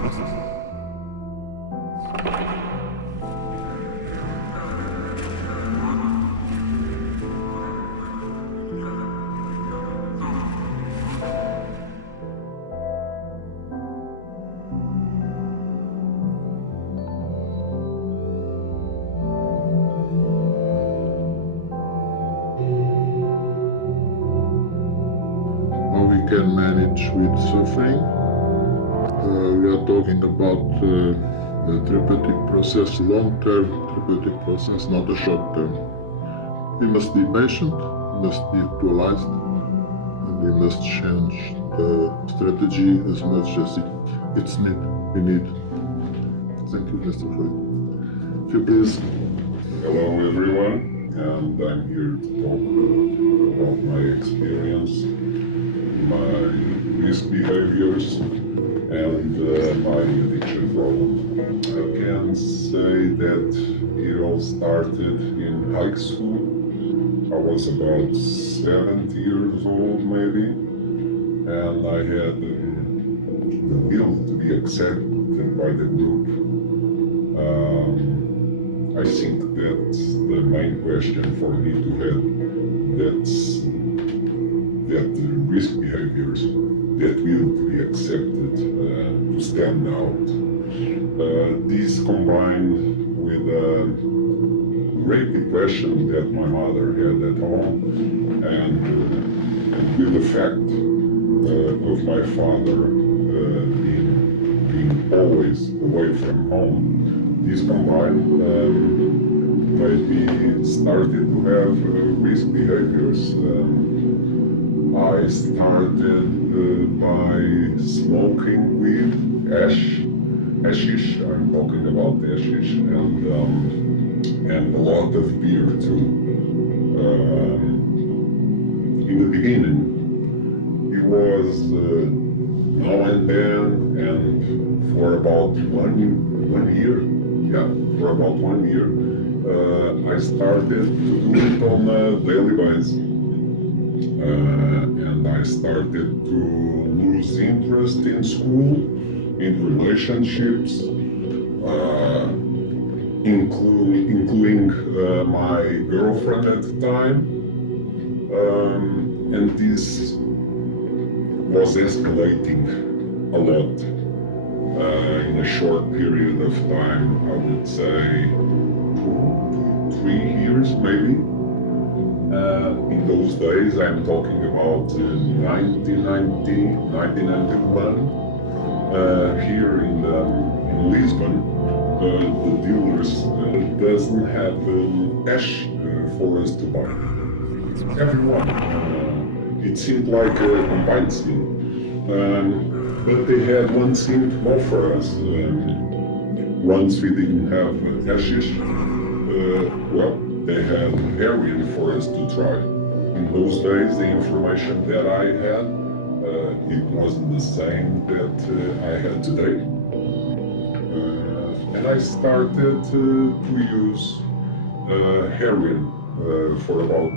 How we can manage with suffering. We are talking about the therapeutic process, long-term therapeutic process, not a short-term. We must be patient, we must be actualized, and we must change the strategy as much as it's we need. Thank you, Mr. Freud. If you please. Hello everyone, and I'm here to talk about my experience, my risk behaviors, and my addiction problem. I can say that it all started in high school. I was about 70 years old maybe, and I had the will to be accepted by the group. I think that's the main question for me to have. That risk behaviors, that will to be accepted, to stand out. This combined with great depression that my mother had at home, and with the fact of my father being always away from home. This combined made me started to have risk behaviors. I started by smoking weed, hashish. I'm talking about hashish, and a lot of beer too. In the beginning, it was now and then, and for about 1 year. Yeah, for about 1 year, I started to do it on a daily basis. And I started to lose interest in school, in relationships, including my girlfriend at the time. And this was escalating a lot. In a short period of time, I would say 3 years maybe. In those days, I'm talking about 1991. Here in Lisbon, the dealers doesn't have hash for us to buy. Everyone. It seemed like a combined scheme. But they had one thing to offer us. Once we didn't have hashish, well, they had heroin for us to try. In those days, the information that I had, it wasn't the same that I had today. And I started to use heroin for about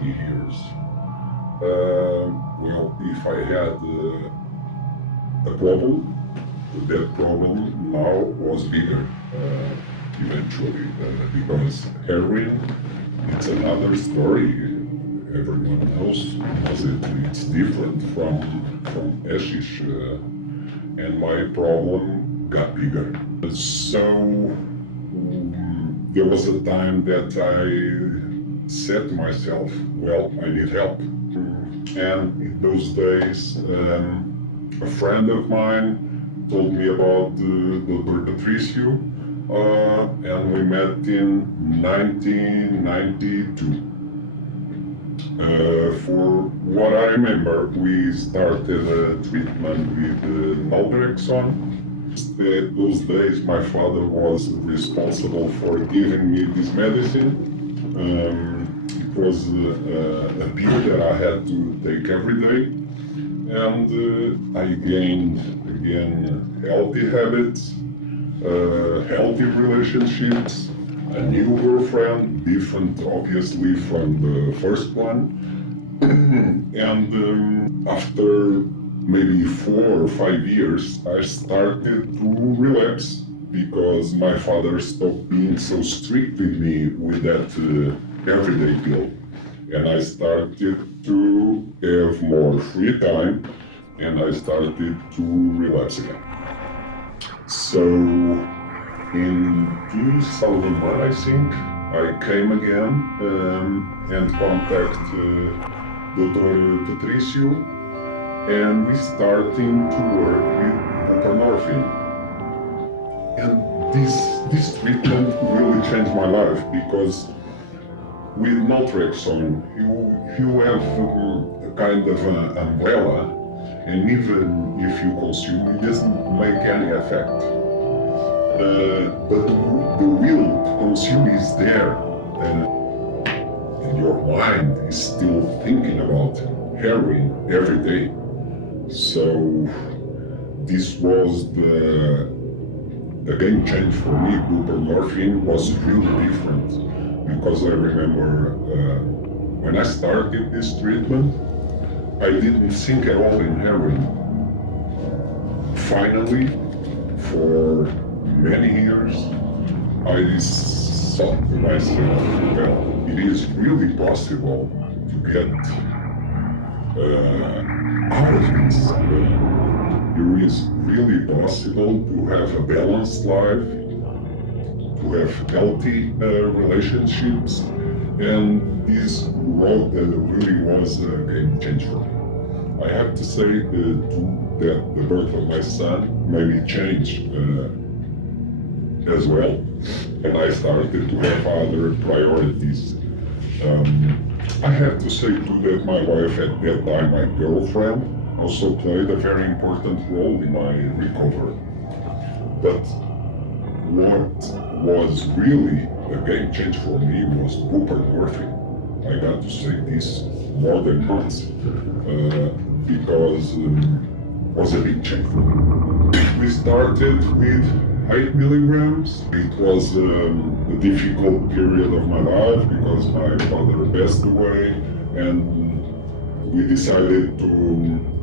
3 years. Well, if I had a problem, that problem now was bigger eventually, because heroin, it's another story. Everyone knows it's different from hashish, and my problem got bigger. So there was a time that I said to myself, well, I need help. And in those days, a friend of mine told me about Luís Patrício, and we met in 1992. For what I remember, we started a treatment with naltrexone. Those days, my father was responsible for giving me this medicine. It was a pill that I had to take every day, and I gained again healthy habits, healthy relationships, a new girlfriend, different obviously from the first one. And after maybe 4 or 5 years, I started to relapse because my father stopped being so strict with me with that everyday pill. And I started to have more free time and I started to relapse again. So in 2001, I think, I came again and contacted Dr. Patrício, and we starting to work with buprenorphine. And this treatment really changed my life because with naltrexone, you have a kind of an umbrella, and even if you consume, it doesn't make any effect. But the will to consume is there, and your mind is still thinking about heroin every day. So this was the game change for me. Buprenorphine was really different because I remember when I started this treatment, I didn't think at all in heroin. Finally, for many years, I thought to myself, well, it is really possible to get out of this. It is really possible to have a balanced life, to have healthy relationships, and this road really was a game changer for me. I have to say too that the birth of my son made me change as well, and I started to have other priorities. I have to say too that my wife at that time, my girlfriend, also played a very important role in my recovery. But what was really a game changer for me was buprenorphine. I got to say this more than once because it was a big change for me. We started with 8 milligrams. It was a difficult period of my life because my father passed away, and we decided to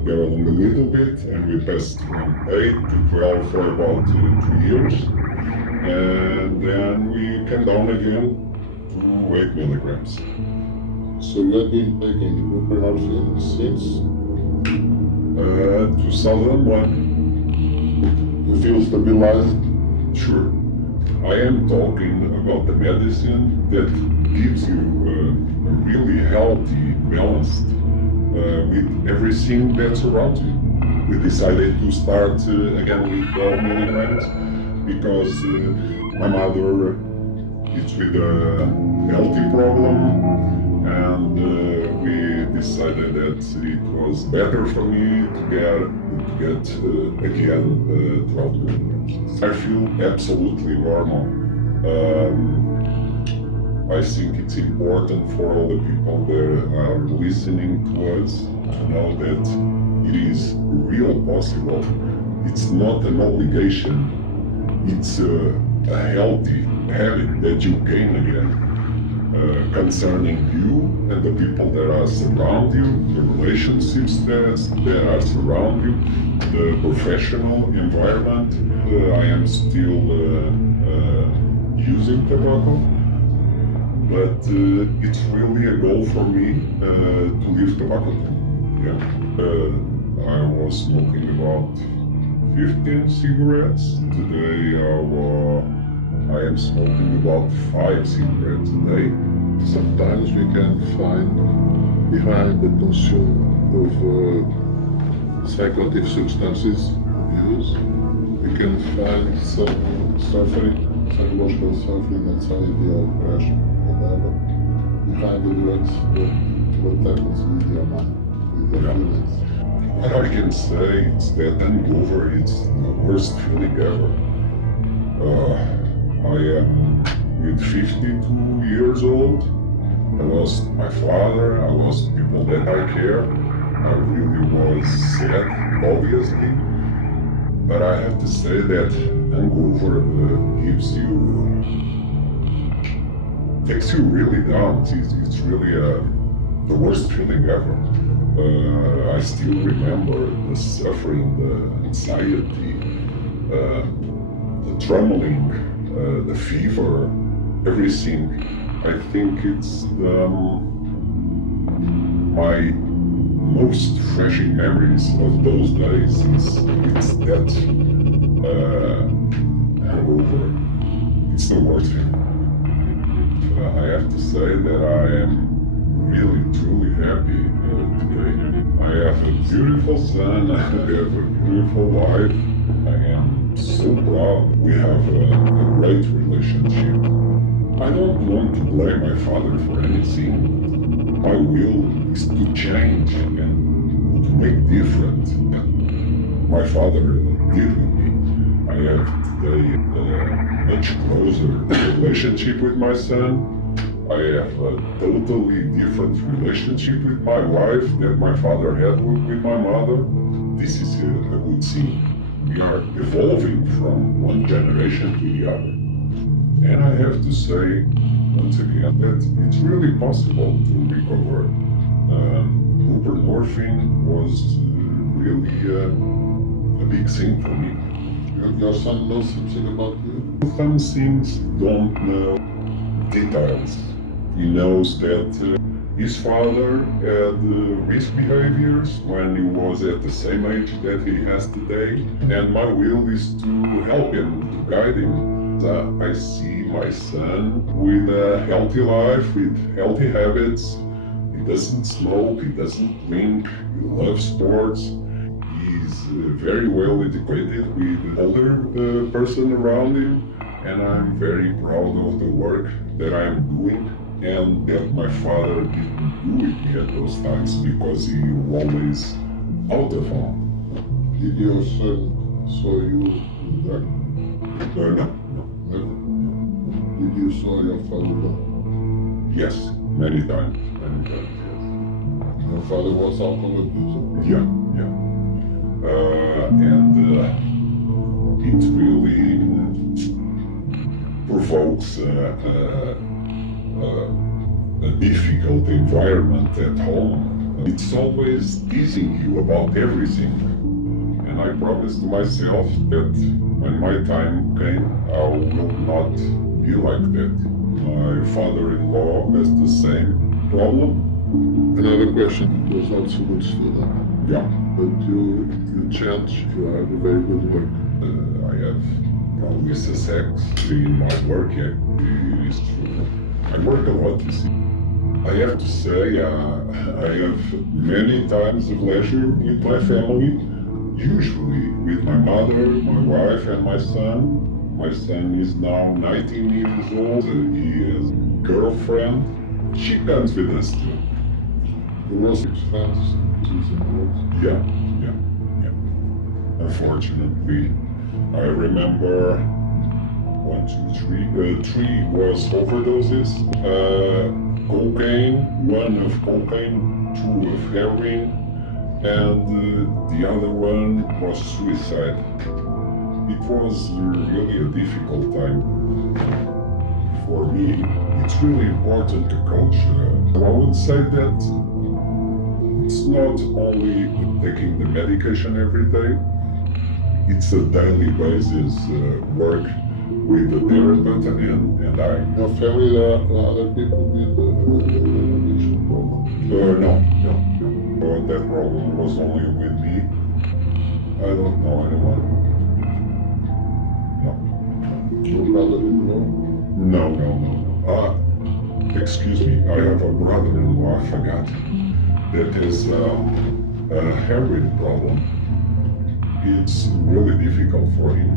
go along a little bit, and we passed from 8 to 12 for about 2 years, and then we came down again to 8 milligrams. So you have been taking buprenorphine since 2001. you feel stabilized? Sure. I am talking about the medicine that gives you a really healthy, balanced with everything that's around you. We decided to start again with 12 milligrams because my mother is with a healthy problem, and we decided that it was better for me to get again 12 milligrams. I feel absolutely normal. I think it's important for all the people that are listening to us to know that it is real possible. It's not an obligation. It's a healthy habit that you gain again. Concerning you and the people that are surround you, the relationships that are surround you, the professional environment. I am still using tobacco, but it's really a goal for me to leave tobacco. Yeah. I was smoking about 15 cigarettes. Today I am smoking about 5 cigarettes a day. Sometimes we can find behind the consume of psychoactive substances abuse, we can find some suffering, psychological suffering, anxiety or depression, whatever, behind the drugs, what happens with your mind, with your feelings. What I can say is that hangover is the worst feeling ever. I am with 52 years old. I lost my father, I lost people that I care. I really was sad, obviously. But I have to say that hangover takes you really down. It's really the worst feeling ever. I still remember the suffering, the anxiety, the trembling, the fever, everything. I think it's my most freshing memories of those days. It's that hangover. It's the worst thing. I have to say that I am really, truly happy today. I have a beautiful son, I have a beautiful wife. I am so proud. We have a great relationship. I don't want to blame my father for anything. My will is to change and to make different. My father did with me. I have today a much closer relationship with my son. I have a totally different relationship with my wife that my father had with my mother. This is a good thing. We are evolving from one generation to the other. And I have to say, once again, that it's really possible to recover. Buprenorphine was really a big thing for me. Your son knows something about you? Some things don't know details. He knows that his father had risk behaviors when he was at the same age that he has today, and my will is to help him, to guide him. I see my son with a healthy life, with healthy habits. He doesn't smoke, he doesn't drink, he loves sports. He's very well educated with older person around him, and I'm very proud of the work that I'm doing and that my father didn't do with me at those times because he always out of home. Did your son saw you there? No. Never? Did you saw your father there? Yes, many times, yes. Your father was alcohol abuser? Yeah. And it really provokes a difficult environment at home. It's always teasing you about everything. And I promised myself that when my time came, I will not be like that. My father-in-law has the same problem. Another question. He was also a good student. Yeah. But you change, you have a very good work. I have probably success in my work, yeah, it is true. I work a lot, you see. I have to say, I have many times of leisure with my family, usually with my mother, my wife, and my son. My son is now 19 years old, he has a girlfriend. She comes with us too. You was fast, Yeah. Unfortunately, I remember 1, 2, 3. 3 was overdoses. Cocaine, 1 of cocaine, 2 of heroin, and the other one was suicide. It was really a difficult time for me. It's really important to coach. I would say that it's not only taking the medication every day, it's a daily basis work with the therapist and I. Your family, there are other people with addiction problem? No. That problem was only with me. I don't know anyone. No. Your brother didn't know? No. Excuse me, I have a brother-in-law, I forgot, that has a heroin problem. It's really difficult for him.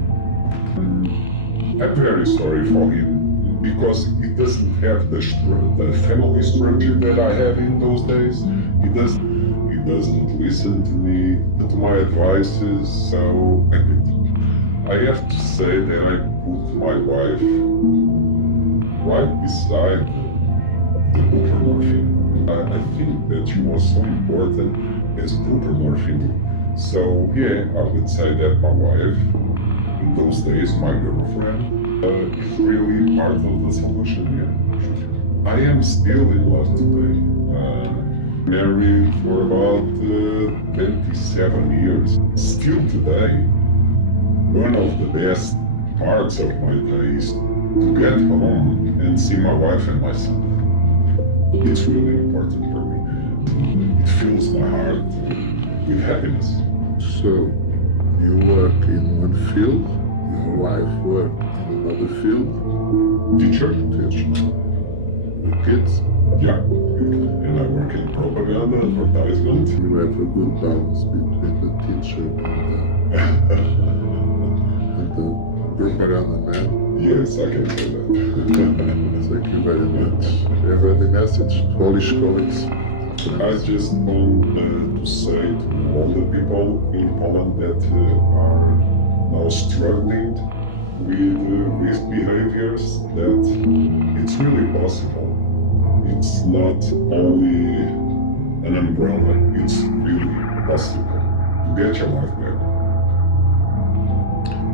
I'm very sorry for him because he doesn't have the family structure that I have in those days. He doesn't listen to me, to my advices, so I have to say that I put my wife right beside the buprenorphine. I think that she was so important as buprenorphine. So yeah, I would say that my wife, in those days my girlfriend, is really part of the solution. Yeah. I am still in love today. Married for about 27 years. Still today, one of the best parts of my day is to get home and see my wife and my son. It's really important for me. It fills my heart with happiness. So, you work in one field, your wife works in another field. Teacher? Your kids, Yeah. And I work in propaganda, advertisement. you have a good balance between the teacher and the propaganda man. Yes, I can say that. Thank you very much. Do you have any message to Polish colleagues? I just want to say to all the people in Poland that are now struggling with risk behaviors that it's really possible. It's not only an umbrella, it's really possible to get your life back.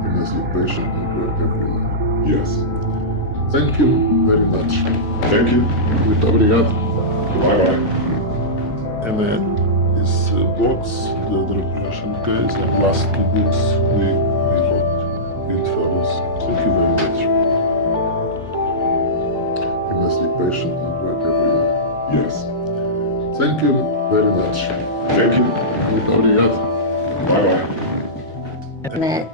You must be patient and work every day. Yes. Thank you very much. Thank you. Muito obrigado. Bye bye. And this box, the repression case, and last two books we wrote. It follows. Thank you very much. You must be patient and work every day. Yes. Thank you very much. Thank you. Muito obrigado. Bye bye.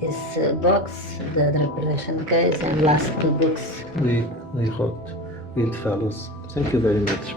This box, the reproduction case, and last two books we wrote with fellows. Thank you very much.